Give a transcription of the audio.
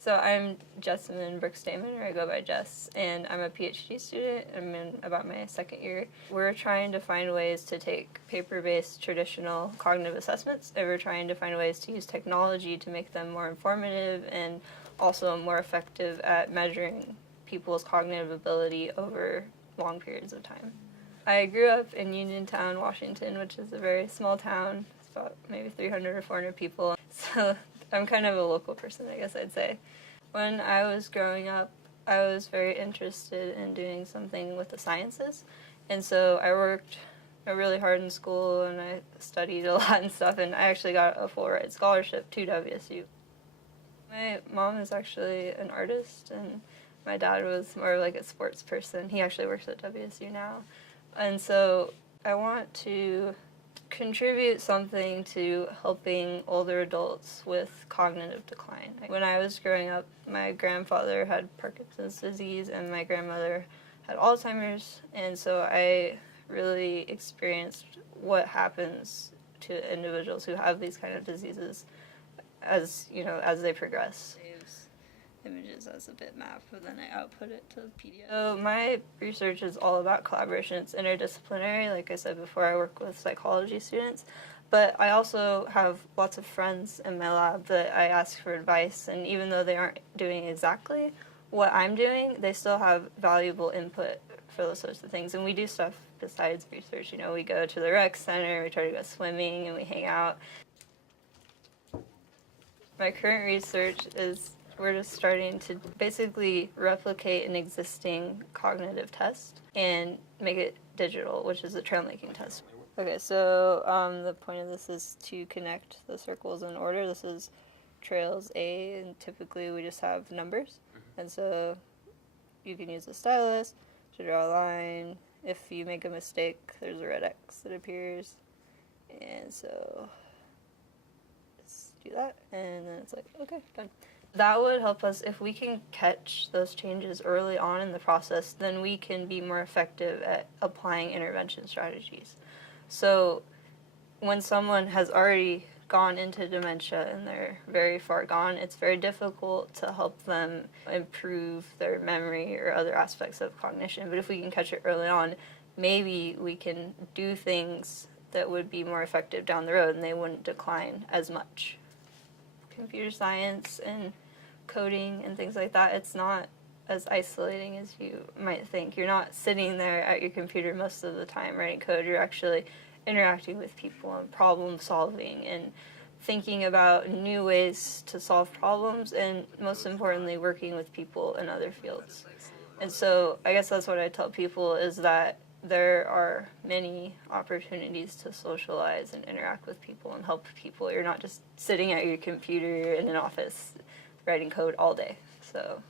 So I'm Jess Dahmen, or I go by Jess, and I'm a PhD student. I'm in about my second year. We're trying to find ways to take paper-based traditional cognitive assessments, and we're trying to find ways to use technology to make them more informative and also more effective at measuring people's cognitive ability over long periods of time. I grew up in Uniontown, Washington, which is a very small town. It's about maybe 300 or 400 people. So I'm kind of a local person, I guess I'd say. When I was growing up, I was very interested in doing something with the sciences. And so I worked really hard in school, and I studied a lot and stuff, and I actually got a full ride scholarship to WSU. My mom is actually an artist, and my dad was more like a sports person. He actually works at WSU now. And so I want to contribute something to helping older adults with cognitive decline. When I was growing up, my grandfather had Parkinson's disease and my grandmother had Alzheimer's, and so I really experienced what happens to individuals who have these kind of diseases as they progress. Images as a bitmap, but then I output it to PDF. So my research is all about collaboration. It's interdisciplinary. Like I said before, I work with psychology students, but I also have lots of friends in my lab that I ask for advice, and even though they aren't doing exactly what I'm doing, they still have valuable input for those sorts of things. And we do stuff besides research. We go to the rec center, we try to go swimming, and we hang out. My current research is we're just starting to basically replicate an existing cognitive test and make it digital, which is a trail making test. Okay, so the point of this is to connect the circles in order. This is trails A, and typically we just have numbers. And so you can use a stylus to draw a line. If you make a mistake, there's a red X that appears. And so just do that, and then it's like, okay, done. That would help us if we can catch those changes early on in the process, then we can be more effective at applying intervention strategies. So when someone has already gone into dementia and they're very far gone, it's very difficult to help them improve their memory or other aspects of cognition. But if we can catch it early on, maybe we can do things that would be more effective down the road and they wouldn't decline as much. Computer science and coding and things like that, it's not as isolating as you might think. You're not sitting there at your computer most of the time writing code. You're actually interacting with people and problem solving and thinking about new ways to solve problems, and most importantly, working with people in other fields. And so I guess that's what I tell people, is that there are many opportunities to socialize and interact with people and help people. You're not just sitting at your computer in an office writing code all day. So